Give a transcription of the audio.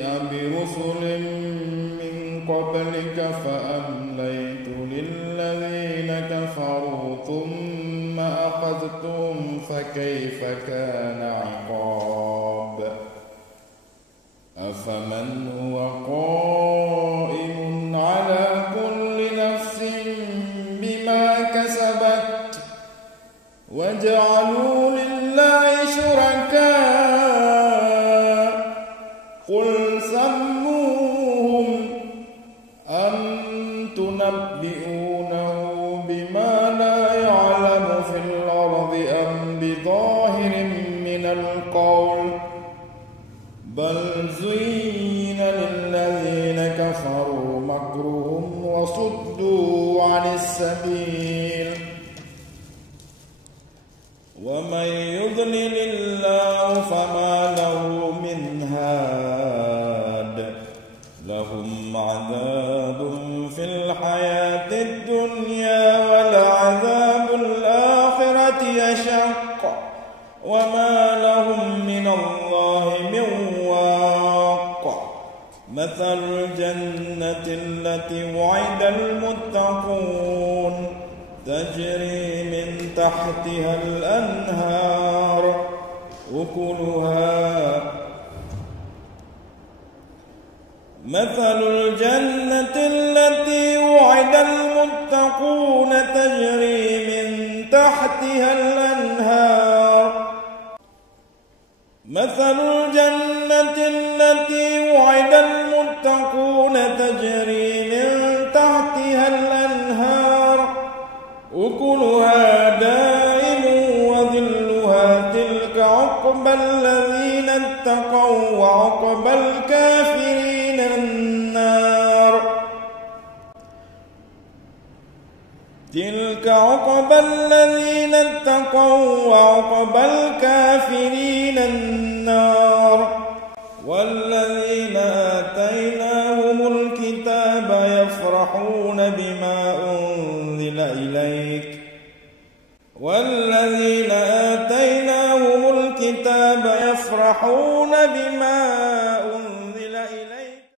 جيء برسل من قبلك فأمليت للذين كفروا ثم أخذتهم فكيف كان عقاب أفمن هو قائم على كل نفس بما كسبت وجعلوا لله شركاء قل سموهم أم تنبئونه بما لا يعلم في الأرض أم بظاهر من القول بل زين للذين كفروا مكرهم وصدوا عن السبيل ومن يضلل الله فما له من هاد لهم عذاب في الحياة الدنيا ولعذاب الآخرة أشق وما لهم من الله من واق مثل الجنة التي وعد المتقون تجري من تحتها الأنهار أكلها مثل الجنة التي وعد المتقون تجري من تحتها الأنهار مثل الجنة التي وعد المتقون تجري من تحتها الأنهار أكلها دائم وظلها تلك عقبى الذين اتقوا وعقبى الكافرين النار تلك عقبى الذين اتقوا وعقبى الكافرين النار والذين آتيناهم الكتاب يفرحون بما أنزل إليك والذين آتيناهم الكتاب يفرحون بما أنزل